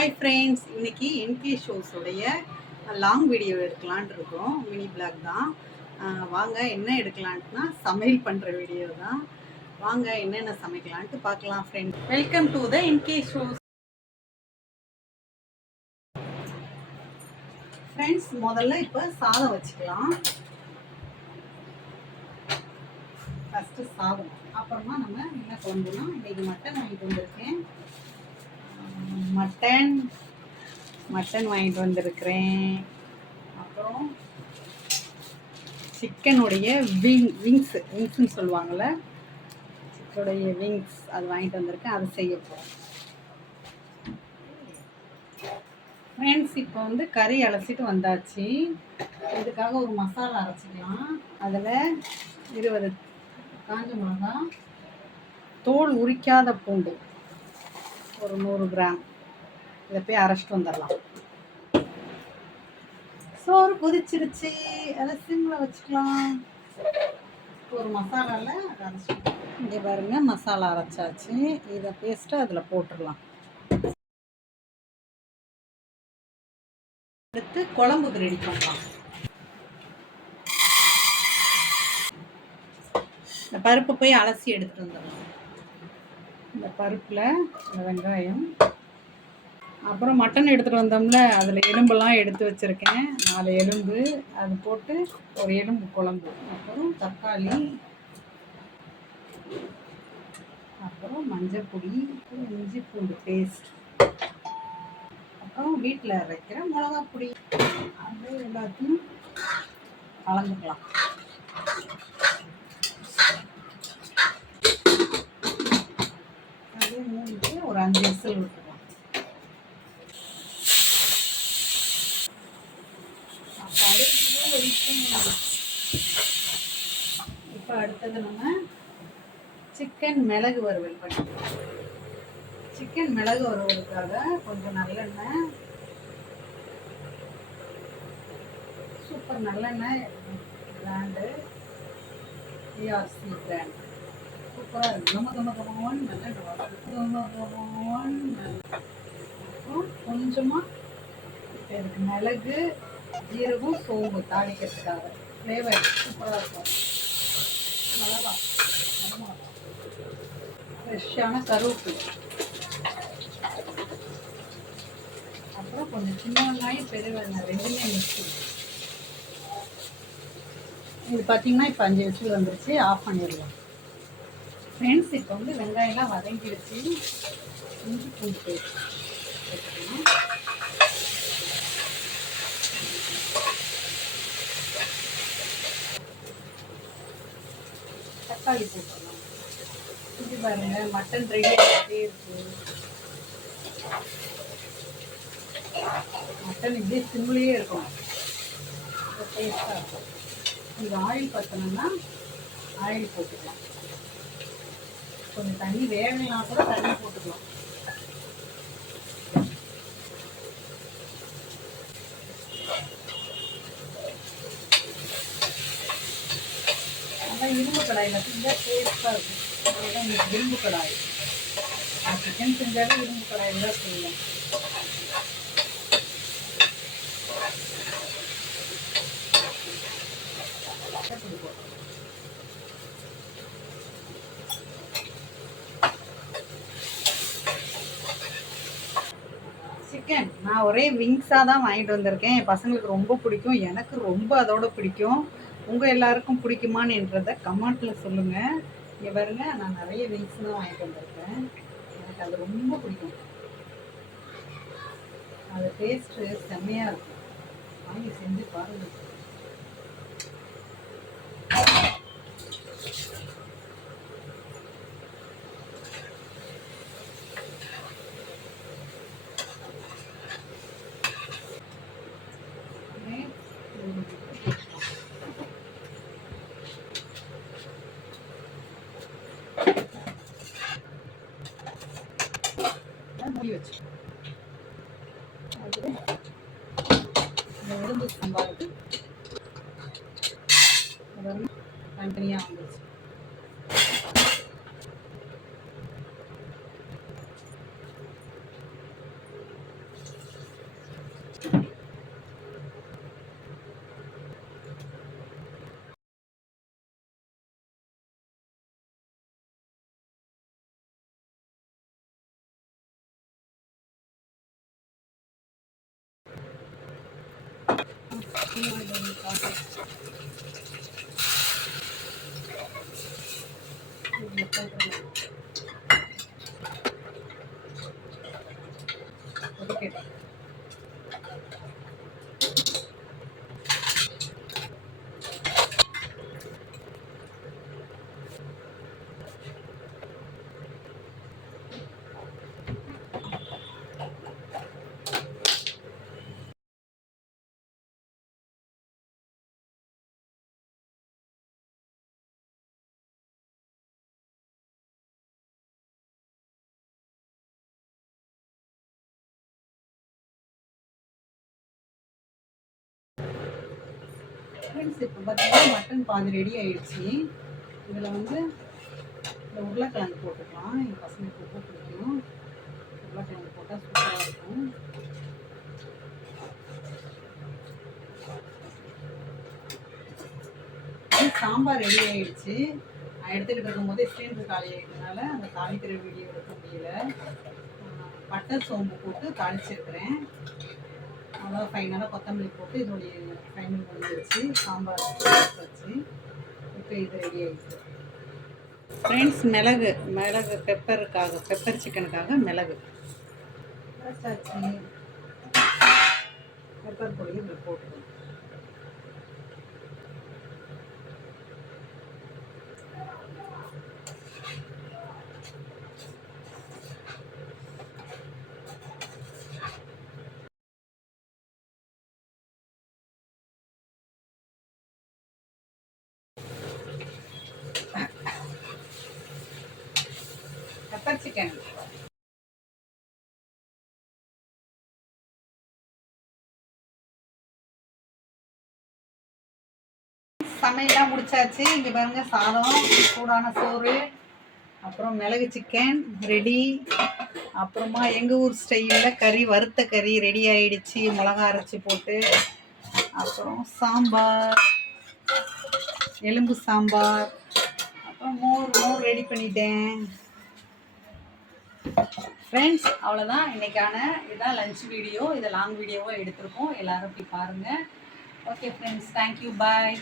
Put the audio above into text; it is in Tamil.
ஹாய் ஃப்ரெண்ட்ஸ், இன்னைக்கு என்கே ஷோஸோடைய லாங் வீடியோ எடுக்கலான் இருக்கோம். மினி பிளாக் தான். வாங்க என்ன எடுக்கலான்ட்டுனா சமையல் பண்ணுற வீடியோ தான். வாங்க என்னென்ன சமைக்கலான்ட்டு பார்க்கலாம் friends. Welcome to the N K shows. Friends, முதல்ல இப்போ சாதம் வச்சுக்கலாம். ஃபஸ்ட்டு சாதம், அப்புறமா நம்ம என்ன குழம்புனா இன்றைக்கி மட்டன் வாங்கிட்டு வந்திருக்கேன். மட்டன் வாங்கிட்டு வந்திருக்கிறேன். அப்புறம் சிக்கனுடைய விங்ஸ்ன்னு சொல்லுவாங்கள்ல, சிக்கனுடைய விங்ஸ் அது வாங்கிட்டு வந்திருக்கேன். அது செய்ய போகிறோம் ஃப்ரெண்ட்ஸ். இப்போ வந்து கறி அலசிட்டு வந்தாச்சு. இதுக்காக ஒரு மசாலா அரைச்சிக்கலாம். அதில் 20 காஞ்ச மிளகா, தோல் உரிக்காத பூண்டு ஒரு 100 கிராம், இதை போய் அரைச்சிட்டு வந்துடலாம். சோறு கொதிச்சிருச்சு, அதை சிம்மில் வச்சுக்கலாம். ஒரு மசாலாவில் அதை அரைச்சிக்கலாம். இங்கே பாருங்க, மசாலா அரைச்சாச்சு. இதை பேஸ்ட்டு அதில் போட்டுடலாம். எடுத்து குழம்புக்கு ரெடி பண்ணலாம். இந்த பருப்பு போய் அலசி எடுத்துகிட்டு வந்துடலாம். இந்த பருப்பில் இந்த வெங்காயம், அப்புறம் மட்டன் எடுத்துகிட்டு வந்தோம்ல, அதில் எலும்பெல்லாம் எடுத்து வச்சுருக்கேன். 4 எலும்பு அது போட்டு ஒரு எலும்பு குழம்பு, அப்புறம் தக்காளி, அப்புறம் மஞ்சள் பொடி, இஞ்சி பூண்டு பேஸ்ட், அப்புறம் வீட்டில் அரைக்கிற மிளகா பொடி. அப்படியே எல்லாத்தையும் கலந்துக்கலாம். அப்படியே மூடிட்டு ஒரு 5 விசில் விட்டுக்கலாம். இப்போ அடுத்தது நம்ம சிக்கன் மிளகு வறுவல் பண்ணிக்கலாம். சிக்கன் மிளகு வறுவலுக்காக கொஞ்சம் நல்லெண்ணெய், சூப்பர் நல்லெண்ணெய் பிராண்டு, ஏஆர்சி பிராண்ட், சூப்பராக இருக்குது. கமகமகமோன்னு நல்லெண்ணெய், கமகமோன்னு. அப்புறம் கொஞ்சமாக இதுக்கு மிளகு, ஜீரகம், சோம்பு தாளிக்கிறதுக்காக ஃப்ளேவர் சூப்பராக இருக்கும். மிளகா, ஃப்ரெஷ்ஷான கருவேப்பிலை, அப்புறம் கொஞ்சம் சின்ன வெங்காயம், பெரிய வெங்காயம் ரெண்டுமே மிக்ஸி. இது பார்த்திங்கன்னா இப்போ 5 விசில் வந்துருச்சு. ஆஃப் பண்ணிடலாம் ஃப்ரெண்ட்ஸ். இப்போ வந்து வெங்காயம்லாம் வதங்கிடுச்சு. இஞ்சி பூண்டு பேஸ்ட் வச்சுக்கலாம். தக்காளி போட்டுடலாம். இது பாருங்க, மட்டன் ரெடி ஆகிட்டே இருக்கு. மட்டன் இப்படியே சிம்லேயே இருக்கும், டேஸ்ட்டாக இருக்கும். இது ஆயில் பற்றணும்னா ஆயில் போட்டுக்கலாம். கொஞ்சம் தண்ணி வேகலாம் கூட தண்ணி போட்டுக்கலாம். நல்லா இரும்பு கடாயில் செஞ்சால் டேஸ்ட்டாக இருக்கும். அதுதான் இன்னைக்கு இரும்பு கடாய். சிக்கன் செஞ்சாலே இரும்பு கடாயில் தான் செய்யலாம். சிக்கன் நான் ஒரே விங்ஸாக தான் வாங்கிட்டு வந்திருக்கேன். என் பசங்களுக்கு ரொம்ப பிடிக்கும், எனக்கு ரொம்ப அதோட பிடிக்கும். உங்கள் எல்லாருக்கும் பிடிக்குமான்றதை கமெண்ட்டில் சொல்லுங்கள். இங்கே பாருங்க, நான் நிறைய விங்ஸ் தான் வாங்கிட்டு வந்திருக்கேன். எனக்கு அது ரொம்ப பிடிக்கும். அது டேஸ்ட்டு செம்மையாக இருக்கும். வாங்கி செஞ்சு பாருங்கள். மூடி வச்சு அது இந்த எலும்பு சம்பாருக்கு தனித்தனியாக வந்துச்சு. ஃப்ரெண்ட்ஸ் இப்போ பார்த்தீங்கன்னா மட்டன் பாதி ரெடி ஆயிடுச்சு. இதில் வந்து இந்த உருளைக்கிழங்கு போட்டுக்கலாம். எங்கள் பசங்களுக்கு ரொம்ப பிடிக்கும். உருளைக்கிழங்கு போட்டால் சூப்பராக இருக்கும். சாம்பார் ரெடி ஆயிடுச்சு. நான் எடுத்துக்கிட்டு இருக்கும்போதே சிலிண்டர் காலி ஆகிட்டதுனால அந்த தாளிக்கிற வீடியோ எடுக்க முடியல. பட்டை சோம்பு போட்டு தாளிச்சிருக்கிறேன். அவ்வளோ ஃபைனலாக கொத்தமல்லி போட்டு இதோடைய ஃபைனல் வந்துடுச்சு. சாம்பார் வச்சு இப்போ இது ரெடி ஆகிடுச்சு. ஃப்ரெண்ட்ஸ் மிளகு பெப்பர் சிக்கனுக்காக மிளகு வச்சாச்சு. பெப்பர் பொடி இப்படி போட்டுருவோம். பெப்பர் சிக்கன் சமையல்லாம் முடிச்சாச்சு. இங்கே பாருங்க, சாதம், சூடான சோறு, அப்புறம் மிளகு சிக்கன் ரெடி. அப்புறமா எங்கள் ஊர் ஸ்டைலில் கறி, வறுத்த கறி ரெடி ஆயிடுச்சு, மிளகா அரைச்சி போட்டு. அப்புறம் சாம்பார், எலும்பு சாம்பார், அப்புறம் மோர் ரெடி பண்ணிட்டேன். ஃப்ரெண்ட்ஸ் அவ்வளோதான் இன்றைக்கான இதான் லஞ்ச் வீடியோ. இதை லாங் வீடியோவாக எடுத்திருக்கோம். எல்லோரும் போய் பாருங்கள். ஓகே ஃப்ரெண்ட்ஸ், தேங்க்யூ, பாய்.